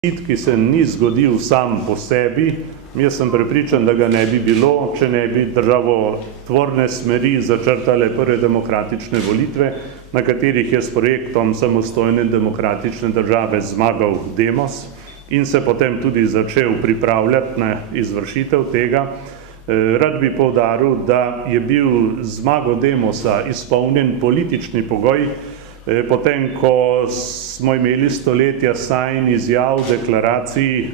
ki se ni zgodil sam po sebi. Jaz sem prepričan, da ga ne bi bilo, če ne bi državotvorne smeri začrtale prve demokratične volitve, na katerih je s projektom samostojne demokratične države zmagal Demos in se potem tudi začel pripravljati na izvršitev tega. Rad bi poudaril, da je bil zmago Demosa izpolnjen politični pogoj, potem, ko smo imeli stoletja sanj, izjav, deklaracij,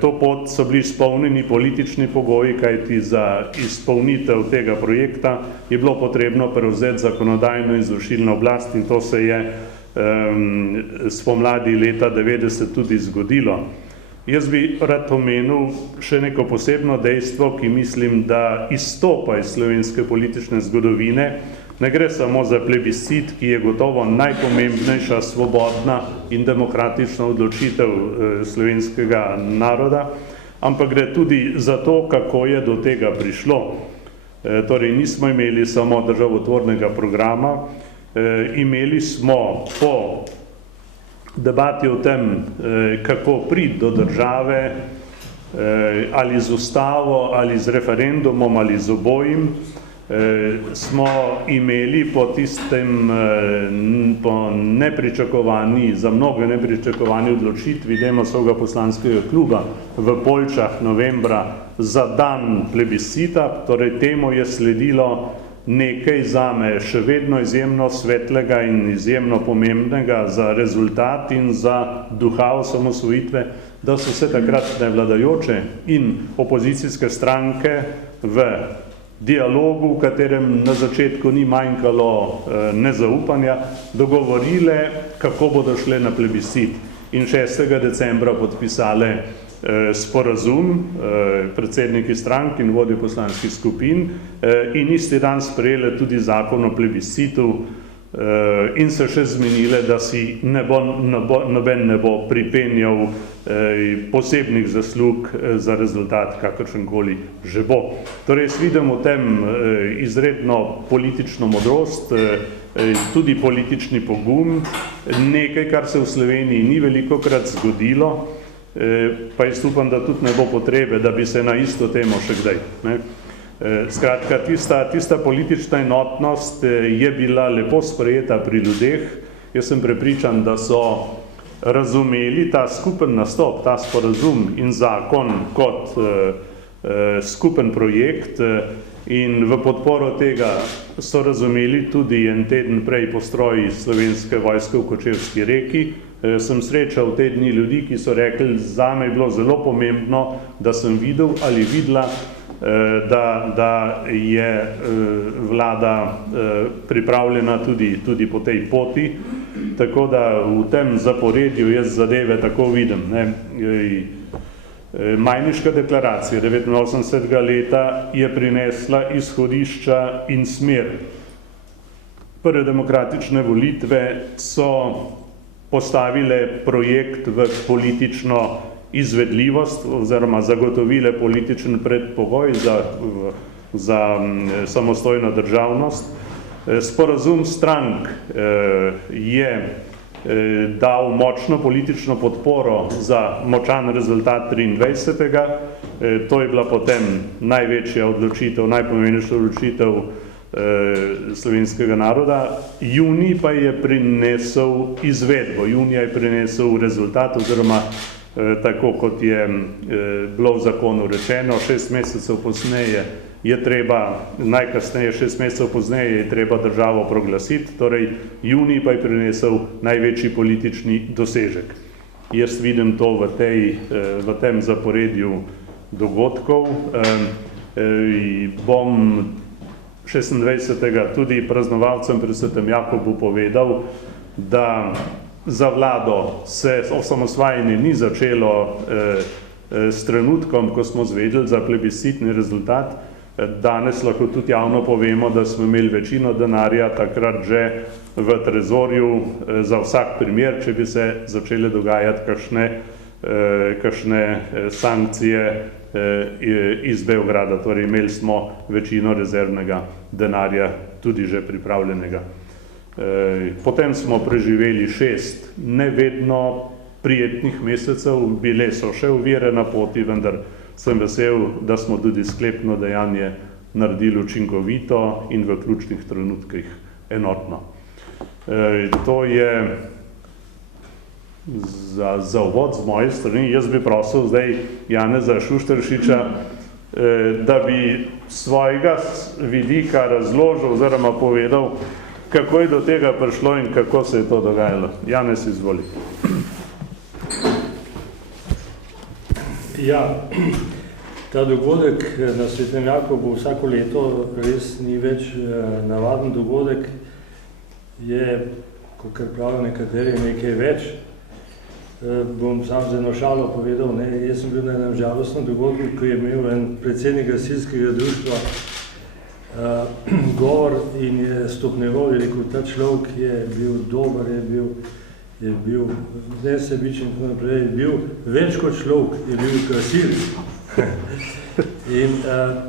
to pot so bili izpolnjeni politični pogoji, kajti za izpolnitev tega projekta je bilo potrebno prevzeti zakonodajno izvršilno oblast in to se je spomladi leta 90 tudi zgodilo. Jaz bi rad omenil še neko posebno dejstvo, ki mislim, da izstopa iz slovenske politične zgodovine. Ne gre samo za plebiscit, ki je gotovo najpomembnejša svobodna in demokratična odločitev slovenskega naroda, ampak gre tudi za to, kako je do tega prišlo. Torej, nismo imeli samo državotvornega programa, imeli smo po debati o tem, kako priti do države, ali z ustavo, ali z referendumom, ali z obojim, smo imeli po tistem nepričakovani, za mnoge nepričakovani odločitvi Demosovega poslanskega kluba v Poljčah novembra za dan plebiscita, torej temu je sledilo nekaj zame še vedno izjemno svetlega in izjemno pomembnega za rezultat in za duha osamosvojitve, da so se takratne vladajoče in opozicijske stranke v dialogu, v katerem na začetku ni manjkalo nezaupanja, dogovorile, kako bodo šle na plebiscit. In 6. decembra podpisale sporazum, predsedniki strank in vodje poslanskih skupin, in isti dan sprejele tudi zakon o plebiscitu in se še zmenile, da si noben ne bo pripenjal posebnih zaslug za rezultat, kakršenkoli že bo. Torej, jaz vidim v tem izredno politično modrost, tudi politični pogum, nekaj, kar se v Sloveniji ni velikokrat zgodilo, pa jaz upam, da tudi ne bo potrebe, da bi se na isto temo še kdaj. Skratka, tista politična enotnost je bila lepo sprejeta pri ljudeh. Jaz sem prepričan, da so razumeli ta skupen nastop, ta sporazum in zakon kot skupen projekt in v podporo tega so razumeli tudi en teden prej postroj Slovenske vojske v Kočevski Reki. Sem srečal te dni ljudi, ki so rekli, zame je bilo zelo pomembno, da sem videl ali videla, da je vlada pripravljena tudi po tej poti. Tako da v tem zaporedju jaz zadeve tako vidim. Majniška deklaracija 89. leta je prinesla izhodišča in smer. Prve demokratične volitve so postavile projekt v politično izvedljivost oziroma zagotovile političen predpogoj za samostojno državnost. Sporazum strank je dal močno politično podporo za močan rezultat 23. To je bila potem največja odločitev, najpomembnejša odločitev slovenskega naroda. Junij pa je prinesel izvedbo, junija je prinesel rezultat oziroma tako, kot je bilo v zakonu rečeno, 6 mesecev pozneje je treba, najkasneje 6 mesecev pozneje je treba državo proglasiti, torej junij pa je prinesel največji politični dosežek. Jaz vidim to v tem zaporedju dogodkov. Bom 26. tudi praznovalcem pri Svetem Jakobu povedal, da za vlado se osamosvajanje ni začelo s trenutkom, ko smo zvedeli za plebiscitni rezultat. Danes lahko tudi javno povemo, da smo imeli večino denarja takrat že v trezorju za vsak primer, če bi se začele dogajati kakšne sankcije iz Beograda. Torej, imeli smo večino rezervnega denarja tudi že pripravljenega. Potem smo preživeli 6 ne vedno prijetnih mesecev, bile so še ovire na poti, vendar sem vesel, da smo tudi sklepno dejanje naredili učinkovito in v ključnih trenutkih enotno. To je za uvod z moje strani. Jaz bi prosil zdaj Janeza Šušteršiča, da bi svojega vidika razložil oziroma povedal, kako je do tega prišlo in kako se je to dogajalo. Janez, izvoli. Ja, ta dogodek na Svetem Jakobu vsako leto res ni več navaden dogodek, je, kakor pravijo nekateri, nekaj več. Bom sam z eno šalo povedal, jaz sem bil na enem žalostnem dogodku, ko je imel en predsednik gasilskega društva govor in je stopneval, je rekel, ta človek je bil dober, je bil nesebičen in tako naprej, je bil več kot človek, je bil gasilec. In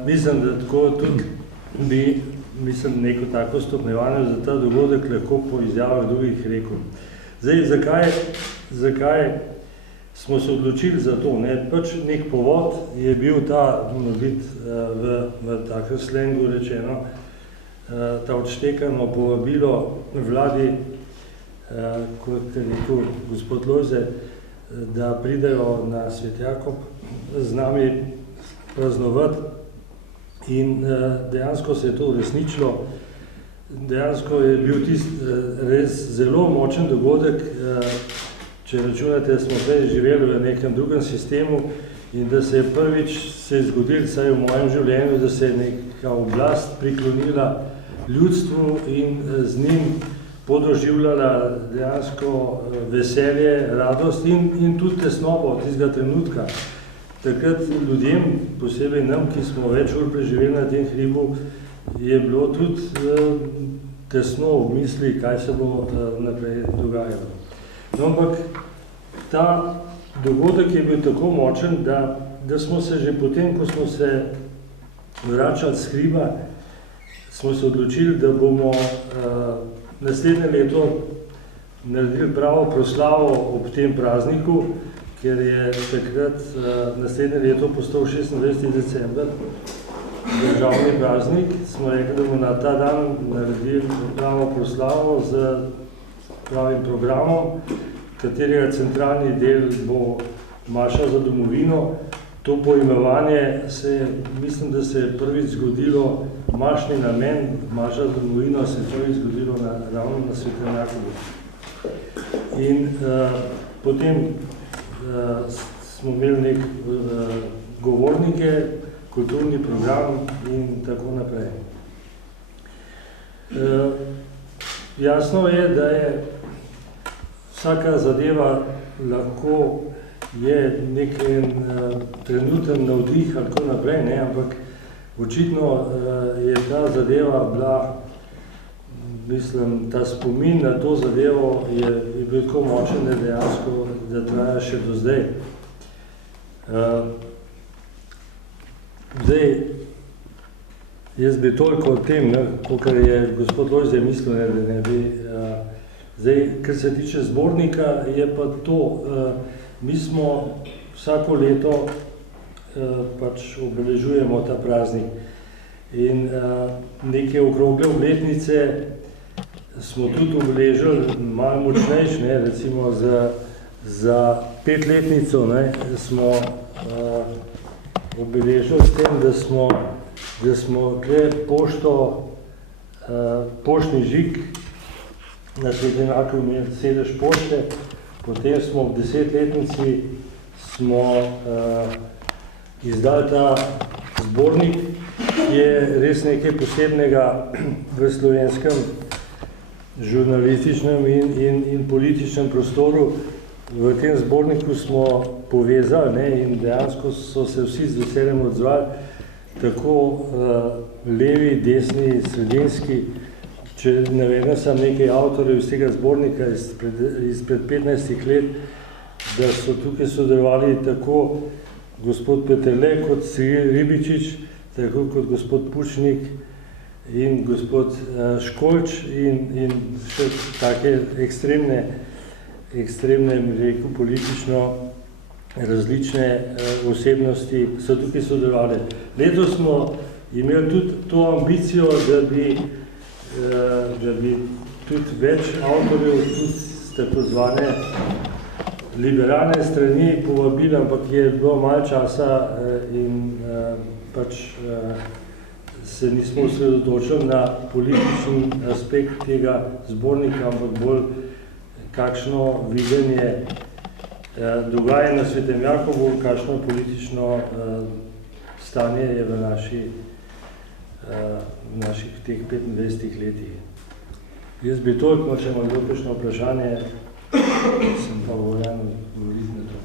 mislim, da tako tudi bi, neko tako stopnevanje za ta dogodek lahko po izjavah drugih rekel. Zdaj, zakaj smo se odločili za to? Pač nek povod je bil ta, v takem slengu rečeno, ta odštekano povabilo vladi, kot je rekel gospod Lojze, da pridejo na Svet Jakob z nami praznovati. In dejansko se je to uresničilo. Dejansko je bil res zelo močen dogodek, če računate, smo prej živeli v nekem drugem sistemu in da se je prvič zgodilo, saj v mojem življenju, da se je neka oblast priklonila ljudstvu in z njim podoživljala dejansko veselje, radost in tudi tesnobo tistega trenutka. Takrat ljudem, posebej nam, ki smo več ur preživeli na tem hribu, je bilo tudi tesno v misli, kaj se bo naprej dogajalo. No, ampak ta dogodek je bil tako močen, da smo se že potem, ko smo se vračali s hriba, smo se odločili, da bomo naslednje leto naredili pravo proslavo ob tem prazniku, ker je takrat naslednje leto postal 26. december, državni praznik. Smo rekli, da bomo na ta dan naredili pravo proslavo z pravim programom, katerega centralni del bo Maša za domovino. To poimenovanje mislim, da se je prvič zgodilo, mašni namen, Maša za domovino, se je prvič zgodilo ravno na Svetem Jakobu. In potem smo imeli nek govornike, kulturni program in tako naprej. Jasno je, da je vsaka zadeva lahko je nek trenuten navdih ali tako naprej, ampak očitno je ta zadeva bila, mislim, ta spomin na to zadevo je bil tako močen, da dejansko, da traja še do zdaj. Zdaj, jaz bi toliko o tem, kakor je gospod Lojze mislil, da ne bi. Zdaj, kar se tiče zbornika, je pa to, mi smo vsako leto pač obeležujemo ta praznik in neke okrogle obletnice smo tudi obeležili malo močnejše, recimo za 5-letnico smo obeležili s tem, da smo tukaj poštni žig na Svetem Jakobu imeli sedež pošte, potem smo v 10-letnici smo izdali ta zbornik, ki je res nekaj posebnega v slovenskem žurnalističnem in političnem prostoru. V tem zborniku smo povezali in dejansko so se vsi z veseljem odzvali, tako levi, desni, sredinski. Če navedem sam nekaj avtorjev iz tega zbornika izpred 15 let, da so tukaj sodelovali tako gospod Peterle kot Ciril Ribičič, tako kot gospod Pučnik in gospod Školč in še take ekstremne ekstremne, rekel, politično različne osebnosti so tukaj sodelovali. Letos smo imeli tudi to ambicijo, da bi tudi več avtorjev, tudi s tako zvane liberalne strani povabili, ampak je bilo malo časa in pač se nismo osredotočili na politični aspekt tega zbornika, ampak bolj kakšno videnje dogaja na Svetem Jakobu, kakšno politično stanje je v naših teh 25 letih. Jaz bi toliko, če imam kakšno vprašanje, sem pa voljen govoriti na to.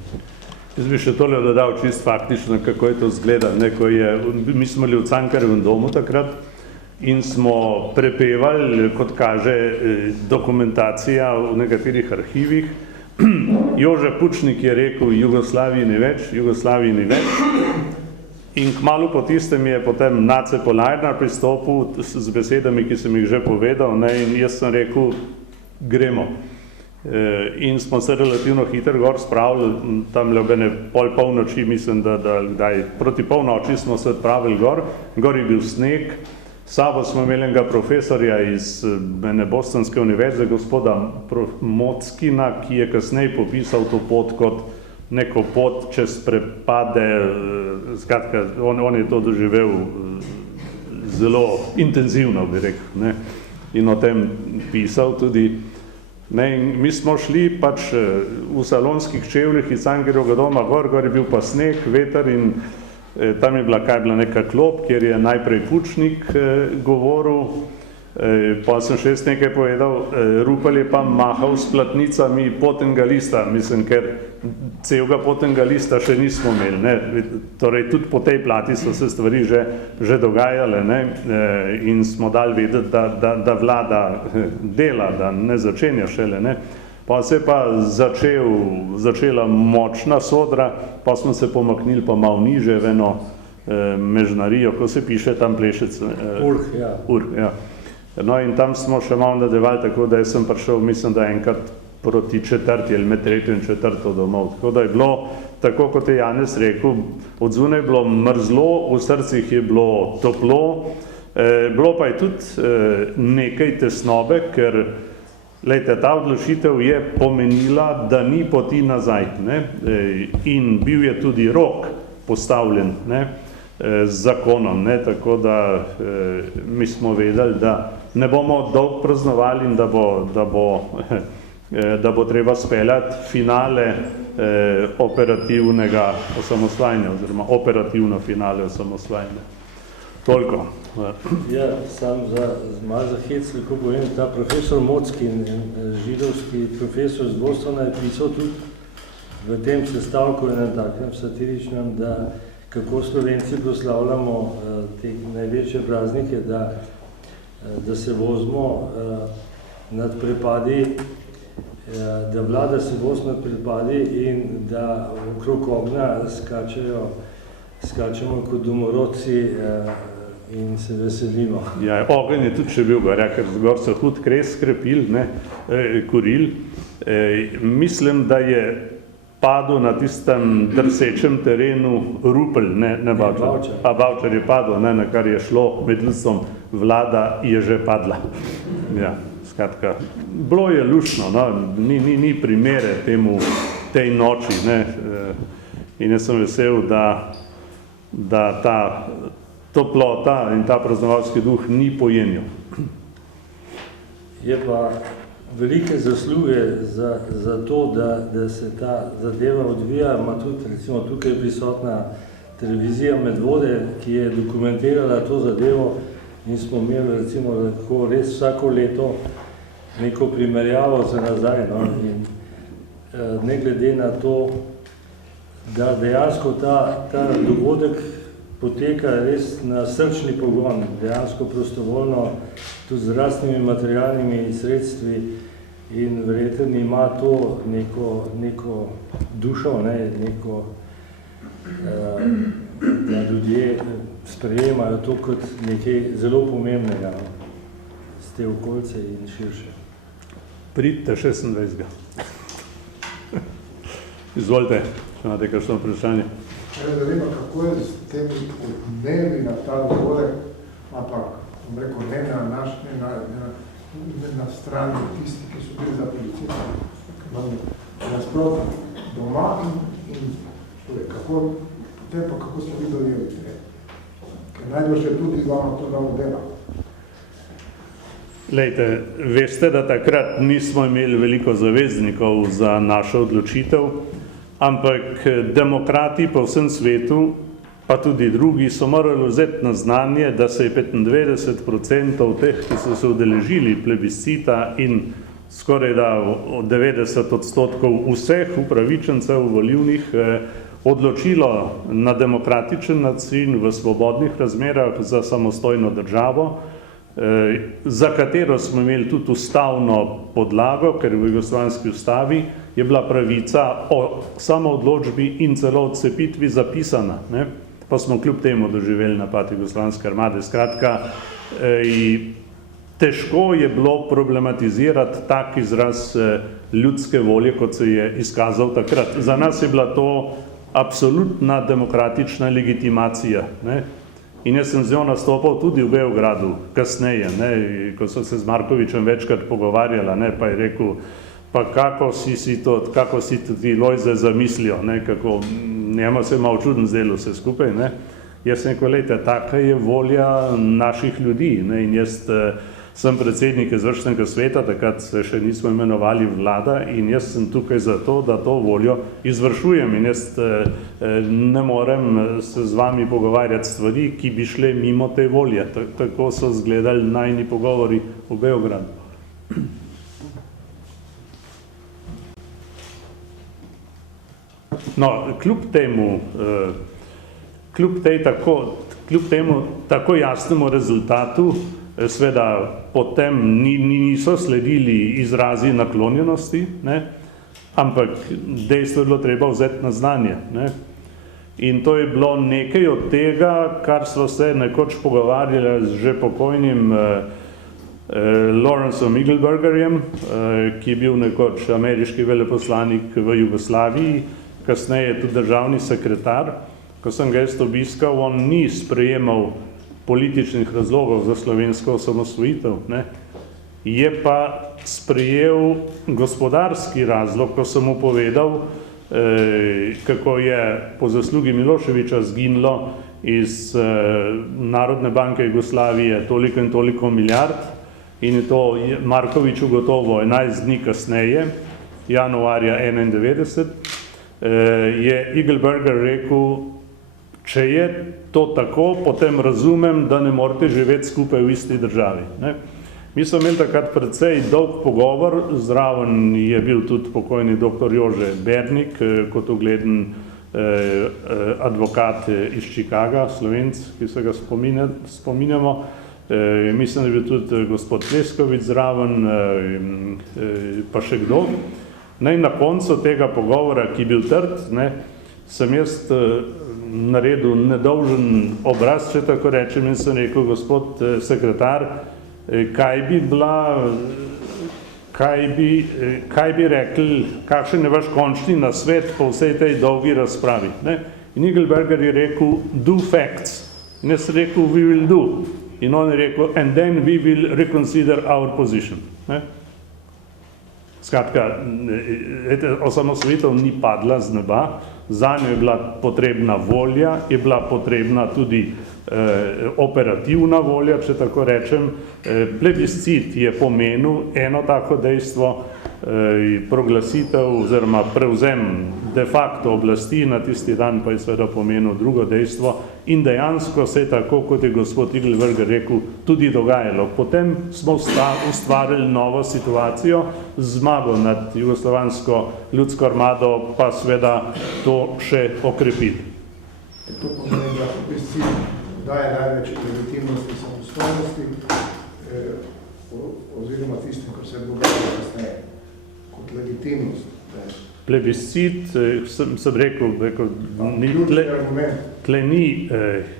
Jaz bi še tole dodal čisto faktično, kako je to zgleda. Mi smo bili v Cankarjevem domu takrat in smo prepevali, kot kaže dokumentacija v nekaterih arhivih. Jože Pučnik je rekel, Jugoslaviji ni več, Jugoslaviji ni več. In kmalu po tistem je potem Nace Polajnar pristopil z besedami, ki sem jih že povedal, in jaz sem rekel, gremo. In smo se relativno hitro gor spravili, tam ljubene polnoči, mislim, da proti polnoči smo se odpravili gor je bil sneg, sabo smo imeli enega profesorja iz Bostonske univerze, gospoda Mockina, ki je kasneje popisal to pot kot neko pot čez prepade, skratka, on je to doživel zelo intenzivno, bi rekel, ne, in o tem pisal tudi. Ne, in mi smo šli pač v salonskih čevljih iz Cankarjevega doma gor je bil pa sneg, veter in tam je bila neka klop, kjer je najprej Pučnik govoril, pa sem še nekaj povedal, Rupel je pa mahal s platnicami potnega lista, mislim, ker celega potnega lista še nismo imeli, ne. Torej tudi po tej plati so se stvari že dogajale, ne, in smo dali vedeti, da vlada dela, da ne začenja šele, ne. Pa se je pa začela močna sodra, pa smo se pomaknili pa malo niže v eno mežnarijo, ko se piše tam Plešec. Urh, ja. No in tam smo še malo nadaljevali, tako da jaz sem prišel, mislim, da enkrat proti 4. ali med 3. in 4. domov. Tako da je bilo, tako kot je Janez rekel, od zunaj je bilo mrzlo, v srcih je bilo toplo, bilo pa je tudi nekaj tesnobe, ker ta odločitev je pomenila, da ni poti nazaj, ne? In bil je tudi rok postavljen, ne? Z zakonom, ne? Tako da mi smo vedeli, da ne bomo dolgo praznovali in da bo treba speljati finale operativnega osamosvajanja oziroma operativno finale osamosvajanja. Toliko. Ja, sam malo za hec, lahko povem, ta profesor Mockin, židovski profesor z Bostona, je pisal tudi v tem sestavku in takem satiričnem, da kako Slovenci proslavljamo te največje praznike, da se vozimo nad prepadi, da vlada se voz nad prepadi in da okrog ognja skačemo kot domorodci in se veselimo. Ja, ogenj je tudi še bil gor, ker zgor so hud kres skrepil, kuril. Mislim, da je padel na tistem drsečem terenu Rupel, ne Bavčar. A Bavčar je padel, na kar je šlo med ljudstvom, vlada je že padla. Ja, skratka, bilo je luštno, ni primere tej noči, ne. In jaz sem vesel, da ta toplota in ta praznovalski duh ni pojenil. Je pa velike zasluge za to, da se ta zadeva odvija, ima tudi recimo tukaj prisotna televizija Medvode, ki je dokumentirala to zadevo in smo imeli recimo lahko res vsako leto neko primerjavo za nazaj, no, in ne glede na to, da dejansko ta dogodek poteka res na srčni pogon, dejansko prostovoljno, tudi z rastnimi materialnimi sredstvi in verjetno ima to neko dušo, neko, da ljudje sprejemajo to kot nekaj zelo pomembnega z te okolice in širše. Pridite 26. Izvolite, če imate kakšno vprašanje. Zanima, kako je s temi odmevi na ta dogodek, ampak, bom rekel, ne na strani tisti, ki so bili za policijo. Nasprotno, doma in kako, potem pa kako smo vi dojeli. Ker najbolj še tudi vama to dalo dela. Lejte, veste, da takrat nismo imeli veliko zaveznikov za našo odločitev, ampak demokrati po vsem svetu, pa tudi drugi, so morali vzeti na znanje, da se je 95% teh, ki so se udeležili plebiscita in skoraj da 90% vseh upravičencev volilnih odločilo na demokratičen način v svobodnih razmerah za samostojno državo, za katero smo imeli tudi ustavno podlago, ker v jugoslovanski ustavi je bila pravica o samoodločbi in celo odcepitvi zapisana, ne? Pa smo kljub temu doživeli napad jugoslovanske armade. Skratka, težko je bilo problematizirati tak izraz ljudske volje, kot se je izkazal takrat. Za nas je bila to absolutna demokratična legitimacija, ne? In jaz sem z njo nastopal tudi v Beogradu kasneje, ne? Ko so se z Markovičem večkrat pogovarjala, ne? Pa je rekel, pa kako si ti Lojze zamislijo, ne? Kako njemu se je malo čudno zdelo vse skupaj, ne? Jaz sem rekel, lejte, taka je volja naših ljudi, ne? In jaz sem predsednik izvršnega sveta, takrat se še nismo imenovali vlada in jaz sem tukaj zato, da to voljo izvršujem in jaz ne morem se z vami pogovarjati stvari, ki bi šle mimo te volje. Tako so izgledali najini pogovori v Beogradu. No, kljub temu tako jasnemu rezultatu, seveda potem niso sledili izrazi naklonjenosti, ne? Ampak dejstvo je bilo treba vzeti na znanje, ne? In to je bilo nekaj od tega, kar so se nekoč pogovarjali z že pokojnim Lawrenceom Eagleburgerjem, ki je bil nekoč ameriški veleposlanik v Jugoslaviji, kasneje tudi državni sekretar. Ko sem ga jaz obiskal, on ni sprejemal političnih razlogov za slovensko osamosvojitev, ne? Je pa sprejel gospodarski razlog, ko sem mu povedal, kako je po zaslugi Miloševića zginilo iz Narodne banke Jugoslavije toliko in toliko milijard in je to Marković ugotovo 11 dni kasneje, januarja 1991, je Eagleburger rekel, če je to tako, potem razumem, da ne morate živeti skupaj v isti državi, ne? Mi smo imeli takrat precej dolg pogovor, zraven je bil tudi pokojni dr. Jože Bernik, kot ugleden advokat iz Chicaga, Slovenc, ki se ga spominjamo. Mislim, da je bil tudi gospod Lesković zraven, pa še kdo. Na koncu tega pogovora, ki je bil trd, ne, sem jaz naredil nedolžen obraz, če tako rečem, in sem rekel, gospod sekretar, kaj bi rekli, kakšen je vaš končni nasvet po vsej tej dolgi razpravi, ne? In Eagleburger je rekel, do facts. In jaz sem rekel, we will do. In on je rekel, and then we will reconsider our position, ne? Skratka, osamosvojitev ni padla z neba, zanjo je bila potrebna volja, je bila potrebna tudi operativna volja, če tako rečem. Plebiscit je pomenil eno tako dejstvo, proglasitev oziroma prevzem de facto oblasti, na tisti dan pa je seveda pomenil drugo dejstvo in dejansko se je tako, kot je gospod Eagleburger rekel, tudi dogajalo. Potem smo ustvarili novo situacijo, zmago nad jugoslovansko ljudsko armado pa seveda to še okrepiti. To pomeni, da plebiscit daje največ legitimnosti samostojnosti oziroma tistim, kar se je dogajalo kasneje, kot legitimnost. Plebiscit, sem rekel, tle ni,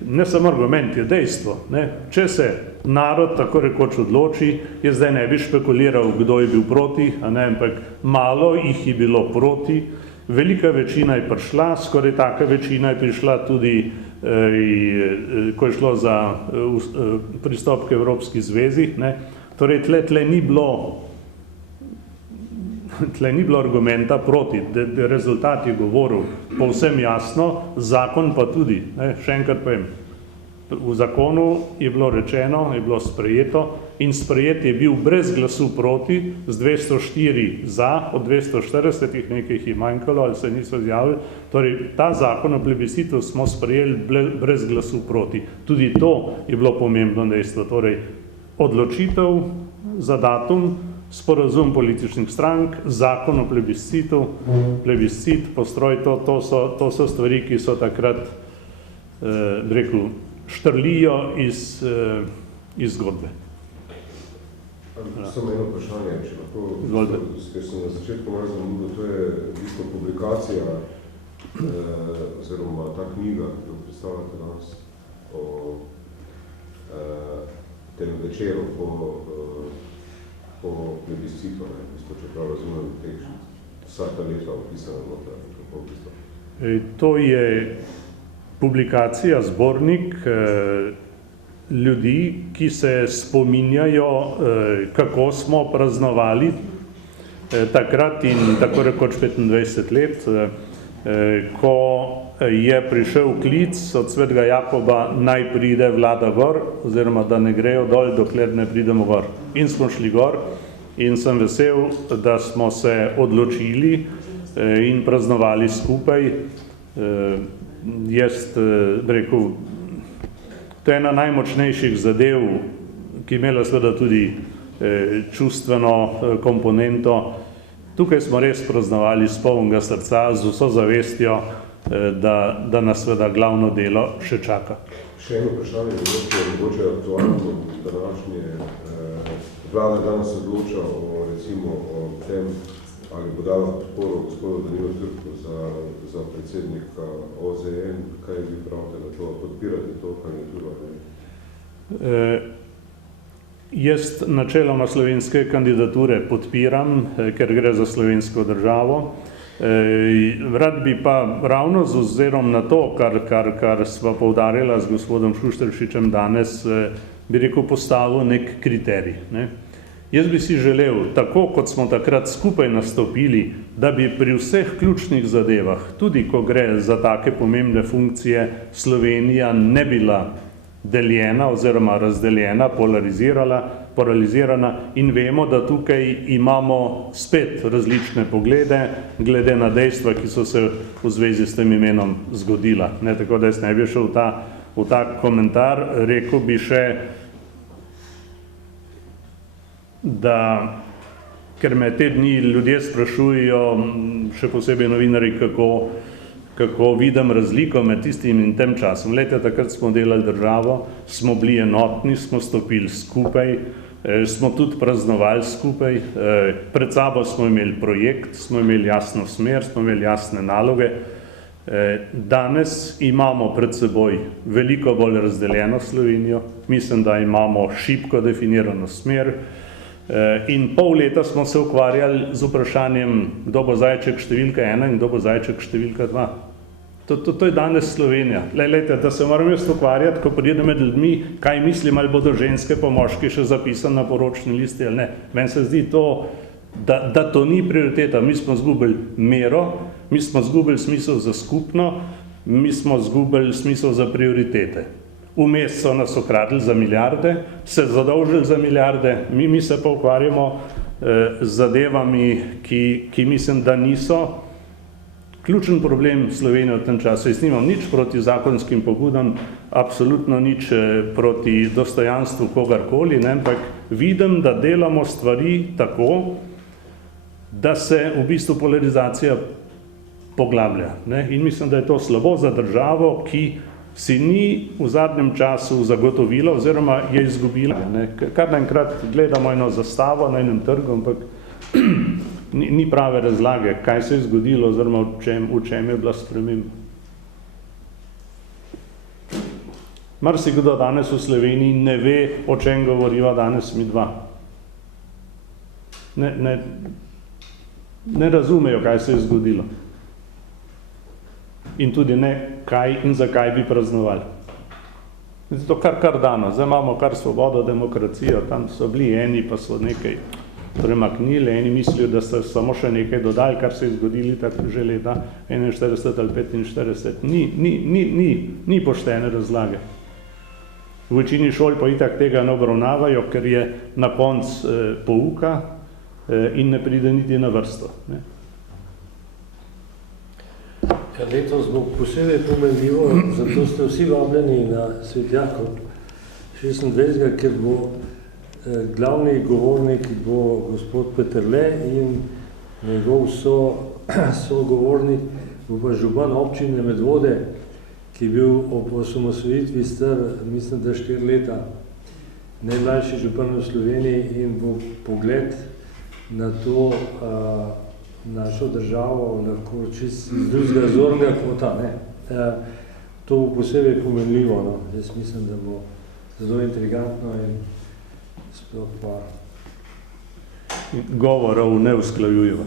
ne samo argument, je dejstvo, ne? Če se narod tako rekoč odloči, je zdaj ne bi špekuliral, kdo je bil proti, a ne, ampak malo jih je bilo proti Velika večina je prišla, skoraj taka večina je prišla tudi, ko je šlo za pristop k Evropski zvezi. Ne. Torej, tle ni bilo argumenta proti, da rezultat je govoril povsem jasno, zakon pa tudi. Ne. Še enkrat povem, v zakonu je bilo rečeno, je bilo sprejeto in sprejet je bil brez glasu proti, z 204 za, od 240 nekaj jih je manjkalo ali se niso izjavili. Torej, ta zakon o plebiscitu smo sprejeli brez glasu proti. Tudi to je bilo pomembno dejstvo. Torej, odločitev za datum, sporazum političnih strank, zakon o plebiscitu, plebiscit, postroj, to so stvari, ki so takrat, rekel, štrlijo iz zgodbe. Samo eno vprašanje, če lahko, ker sem na začetku malo zamudil, to je isto publikacija, oziroma ta knjiga, ki jo predstavljate danes o tem večeru po plebiscitu, če prav razumem, teh vsaka leta opisana noter, kako v bistvu. To je publikacija, zbornik ljudi, ki se spominjajo, kako smo praznovali takrat in tako rekoč 25 let, ko je prišel klic od svetega Jakoba, naj pride vlada gor, oziroma da ne grejo dol, dokler ne pridemo gor. In smo šli gor in sem vesel, da smo se odločili in praznovali skupaj. Jaz rekel, to je ena najmočnejših zadev, ki je imela seveda tudi čustveno komponento. Tukaj smo res praznovali s polnega srca, z vso zavestjo, da nas seveda glavno delo še čaka. Še eno vprašanje, mogoče aktualno današnje. Vlada danes odloča o tem, ali bo dala podporo gospodu Danilu Türku za predsednika OZN. Kaj vi pravite na to? Podpirate to kandidaturo? Jaz načeloma slovenske kandidature podpiram, ker gre za slovensko državo. Rad bi pa ravno z ozirom na to, kar sva poudarjala z gospodom Šušteršičem danes, bi rekel, postavil nek kriterij. Ne? Jaz bi si želel, tako kot smo takrat skupaj nastopili, da bi pri vseh ključnih zadevah, tudi ko gre za take pomembne funkcije, Slovenija ne bila deljena oziroma razdeljena, polarizirana in vemo, da tukaj imamo spet različne poglede, glede na dejstva, ki so se v zvezi s tem imenom zgodila. Ne, tako da jaz ne bi šel v ta komentar, rekel bi še, da, ker me te dni ljudje sprašujejo, še posebej novinarji, kako vidim razliko med tistim in tem časom. Glejte, takrat smo delali državo, smo bili enotni, smo stopili skupaj, smo tudi praznovali skupaj, pred sabo smo imeli projekt, smo imeli jasno smer, smo imeli jasne naloge. Danes imamo pred seboj veliko bolj razdeljeno Slovenijo, mislim, da imamo šibko definirano smer, in pol leta smo se ukvarjali z vprašanjem, kdo bo zajček številka 1 in kdo bo zajček številka 2. To je danes Slovenija. Lejte, da se moram jaz ukvarjati, ko pridem med ljudmi, kaj mislim, ali bodo ženske pa moški še zapisani na poročni listi ali ne. Meni se zdi to, da to ni prioriteta. Mi smo zgubili mero, mi smo zgubili smisel za skupno, mi smo zgubili smisel za prioritete. Vmes so nas okradili za milijarde, se zadolžili za milijarde, mi se pa ukvarjamo z zadevami, ki mislim, da niso ključen problem Slovenije v tem času. Jaz nimam nič proti zakonskim pobudam, absolutno nič proti dostojanstvu kogarkoli, ne, ampak vidim, da delamo stvari tako, da se v bistvu polarizacija poglablja. Ne, in mislim, da je to slabo za državo, ki si ni v zadnjem času zagotovila oziroma je izgubila. Ne. Kar naenkrat gledamo eno zastavo na enem trgu, ampak ni prave razlage, kaj se je zgodilo oziroma v čem je bila sprememba. Marsikdo danes v Sloveniji ne ve, o čem govoriva danes mi dva. Ne razumejo, kaj se je zgodilo. in tudi ne kaj in zakaj bi praznovali. Zato kar dano, zdaj imamo kar svobodo, demokracijo, tam so bili eni, pa so nekaj premaknili, eni mislijo, da so samo še nekaj dodali, kar se je zgodili tako že leta 41 ali 45. Ni poštene razlage. V večini šol pa itak tega ne obravnavajo, ker je na koncu pouka in ne pride niti na vrsto. Ne? Letos bo posebej pomenljivo, zato ste vsi vabljeni na Svetjakov 26. ker bo glavni govornik bo gospod Peterle in njegov sogovornik bo pa župan občine Medvode, ki je bil ob osamosvojitvi star, mislim, da 4 leta, najmlajši župan v Sloveniji in bo pogled na to našo državo lahko čisto iz drugega zornega kota. To bo posebej pomenljivo. No. Jaz mislim, da bo zelo intrigantno in sploh pa... Govorov ne usklajujeva.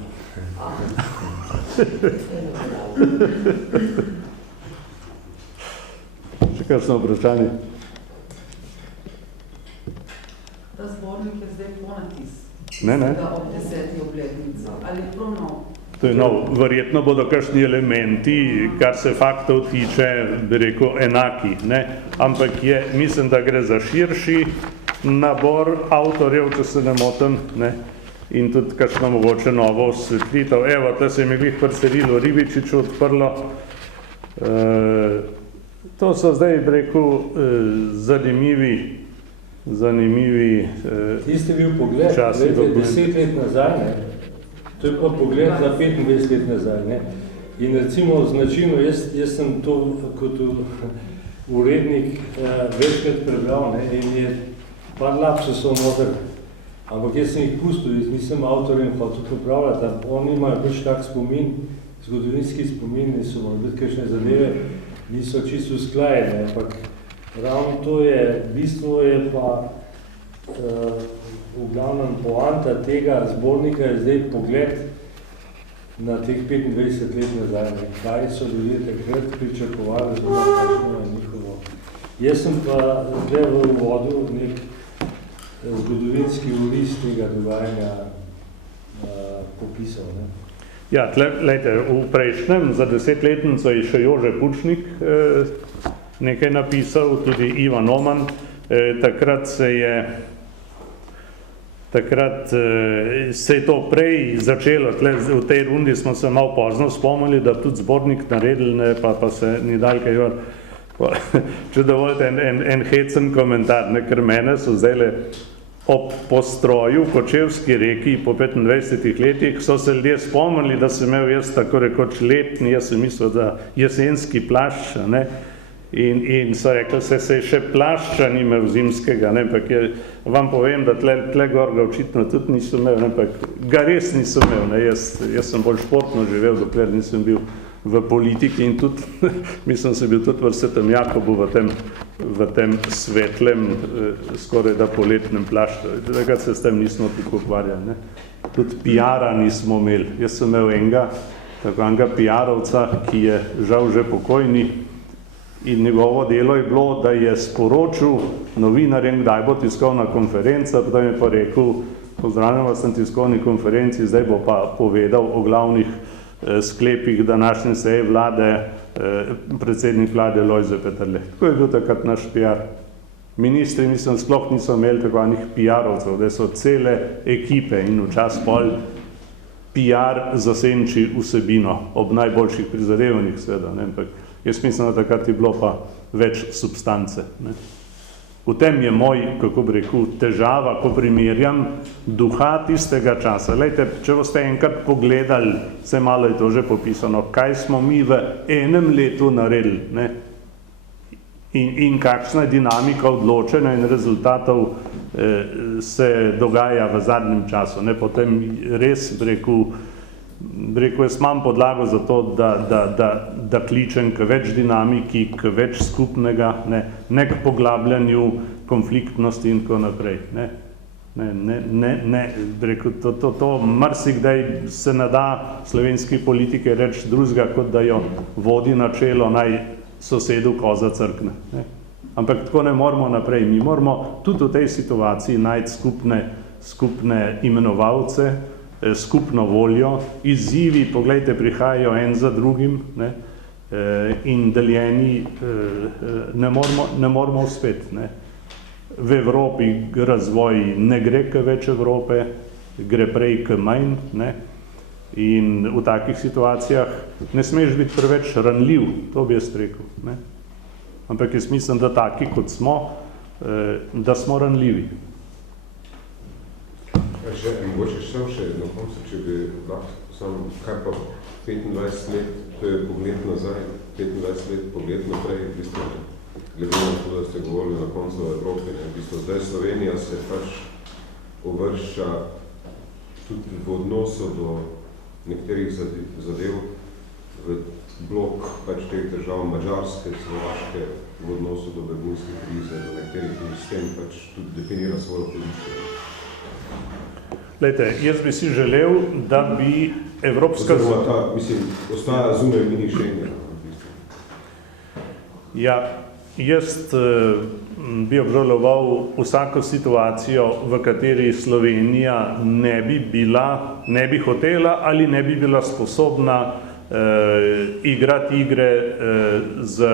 Še kar smo vprašali? Ta zbornik je zdaj ponatis. Ne. Ob 10. obletnici. Ali prav nov? To je nov. Verjetno bodo kakšni elementi, kar se faktov tiče, bi rekel, enaki. Ne? Ampak mislim, da gre za širši nabor avtorjev, če se ne motim, ne? In tudi kakšno mogoče novo osvetlitev. Evo, tle se je mi glih pri Cirilu Ribičiču odprlo. To so zdaj, bi rekel, zanimivi Tiste bil pogled, časi. 10 let nazaj, ne? To je pa pogled za 25 let nazaj. Ne? In recimo značilno, jaz sem to kot urednik večkrat prebral, ne? In je par lapsusov noter, ampak jaz sem jih pustil, jaz nisem avtorjem hotel popravljati, oni imajo pač tak spomin, zgodovinski spomin, niso morali biti kakšne zadeve, niso čisto usklajene, ampak ravno to je, bistvo je pa v glavnem poanta tega zbornika je zdaj pogled na teh 25 let nazaj, kaj so ljudje takrat pričakovali, kakšno je njihovo. Jaz sem pa tukaj v uvodu nek zgodovinski uris tega dogajanja popisal. Ne? Ja, lejte, v prejšnjem za 10-letnico je še Jože Pučnik nekaj napisal, tudi Ivan Oman. Takrat se je to prej začelo, v tej rundi smo se malo pozno spomnili, da tudi zbornik naredili, ne, pa se ni dal kaj gor. Če dovolite en hecen komentar, ne, ker mene so zdajle ob postroju v Kočevski reki po 25 letih so se ljudje spomnili, da sem imel jaz tako rekoč letni, jaz sem mislil, da jesenski plašč, ne, in so rekli, se je še plašča ni imel zimskega, ne, ampak vam povem, da tle gor ga očitno tudi nisem imel, ne, ampak ga res nisem imel, ne, jaz sem bolj športno živel, dokler nisem bil v politiki in tudi, mislim, sem bil tudi v Svetem Jakobu v tem svetlem, skoraj da poletnem plašču. Takrat se s tem nismo tako ukvarjali, ne. Tudi PR-a nismo imeli. Jaz sem imel enega PR-ovca, ki je žal že pokojni in njegovo delo je bilo, da je sporočil novinarjem, kdaj bo tiskovna konferenca, potem je pa rekel, pozdravljam vas na tiskovni konferenci, zdaj bo pa povedal o glavnih sklepih današnje seje vlade, predsednik vlade Lojze Peterle. Tako je bil takrat naš PR. Ministri, mislim, sploh niso imeli takvanih PR-ovcev, da so cele ekipe in včas pol PR zasenči vsebino, ob najboljših prizadevanjih seveda, ne, ampak jaz mislim, da takrat je bilo pa več substance, ne. V tem je moj, kako bi rekel, težava, ko primerjam duha tistega časa. Lejte, če boste enkrat pogledali, vse malo je to že popisano, kaj smo mi v enem letu naredili, ne? In kakšna je dinamika odločena in rezultatov se dogaja v zadnjem času. Ne? Potem res, bi rekel, jaz imam podlago za to, da kličem k več dinamiki, k več skupnega, ne k poglabljanju konfliktnosti in tako naprej. Ne. Rekel, to marsikdaj se ne da slovenski politike reči drugega, kot da jo vodi na čelo naj sosedu koza crkne. Ne. Ampak tako ne moramo naprej. Mi moramo tudi v tej situaciji najti skupne imenovalce, skupno voljo, izzivi, poglejte, prihajajo en za drugim, ne, in deljeni ne moramo uspeti. Ne. V Evropi razvoj ne gre k več Evrope, gre prej k manj, ne. In v takih situacijah ne smeš biti preveč ranljiv, to bi jaz rekel. Ne. Ampak jaz mislim, da taki, kot smo, da smo ranljivi. Mogoče še na koncu, če bi lahko samo, kaj pa 25 let, to je pogled nazaj, 25 let pogled naprej, v bistvu, glede na to, da ste govorili na koncu v Evropi, v bistvu, zdaj Slovenija se pač uvršča tudi v odnosu do nekaterih zadev v blok pač teh držav Madžarske, Slovaške, v odnosu do begunske krize, do nekaterih in s tem pač tudi definira svojo pozicijo. Glejte, jaz bi si želel, da bi Evropska... Mislim, ostaja zunaj mini Schengen. Ja, jaz bi obžaloval vsako situacijo, v kateri Slovenija ne bi hotela ali ne bi bila sposobna igrati igre z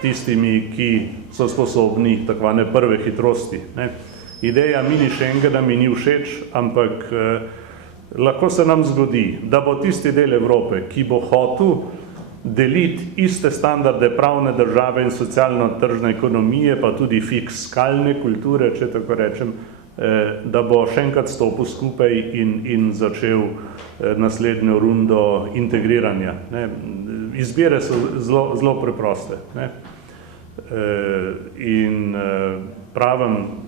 tistimi, ki so sposobni takvane prve hitrosti. Ne. Ideja mini Schengena mi ni všeč, ampak lahko se nam zgodi, da bo tisti del Evrope, ki bo hotel deliti iste standarde pravne države in socialno-tržne ekonomije, pa tudi fiskalne kulture, če tako rečem, da bo še enkrat stopil skupaj in začel naslednjo rundo integriranja. Ne. Izbire so zelo preproste. Ne. In pravim,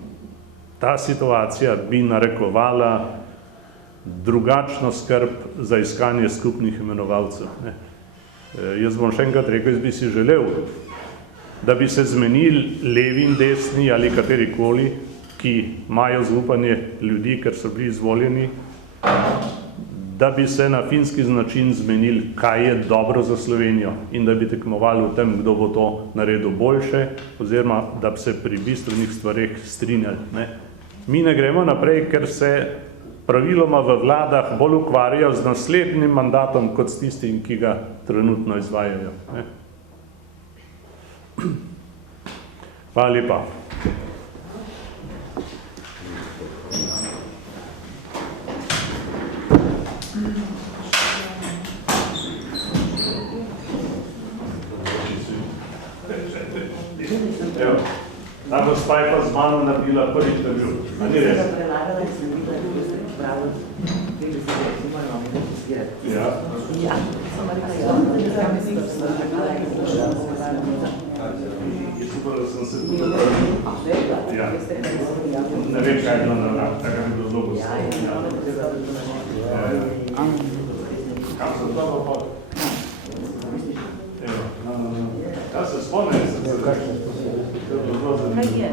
ta situacija bi narekovala drugačno skrb za iskanje skupnih imenovalcev. Ne. Jaz bom še enkrat rekel, jaz bi si želel, da bi se zmenili levi in desni ali katerikoli, ki imajo zaupanje ljudi, ker so bili izvoljeni, da bi se na finski način zmenili, kaj je dobro za Slovenijo in da bi tekmovali v tem, kdo bo to naredil boljše, oziroma da bi se pri bistvenih stvareh strinjali. Ne. Mi ne gremo naprej, ker se praviloma v vladah bolj ukvarjajo z naslednjim mandatom, kot s tistim, ki ga trenutno izvajajo. Ne. Hvala lepa. Evo, ta gospa je pa z mano naredila prvi intervju. A ni res? Prelagala sem videla, da ste pravili, da se je moralo investirati. Ja. Ja, samo rekla, Je super, da sem se tudi pravil. Ja. Ne vem, kaj je bilo na takrat je bilo zelo gospod. Kam so to pa? Evo, ja se spomnim, sem se. To je bilo zelo zanimivo.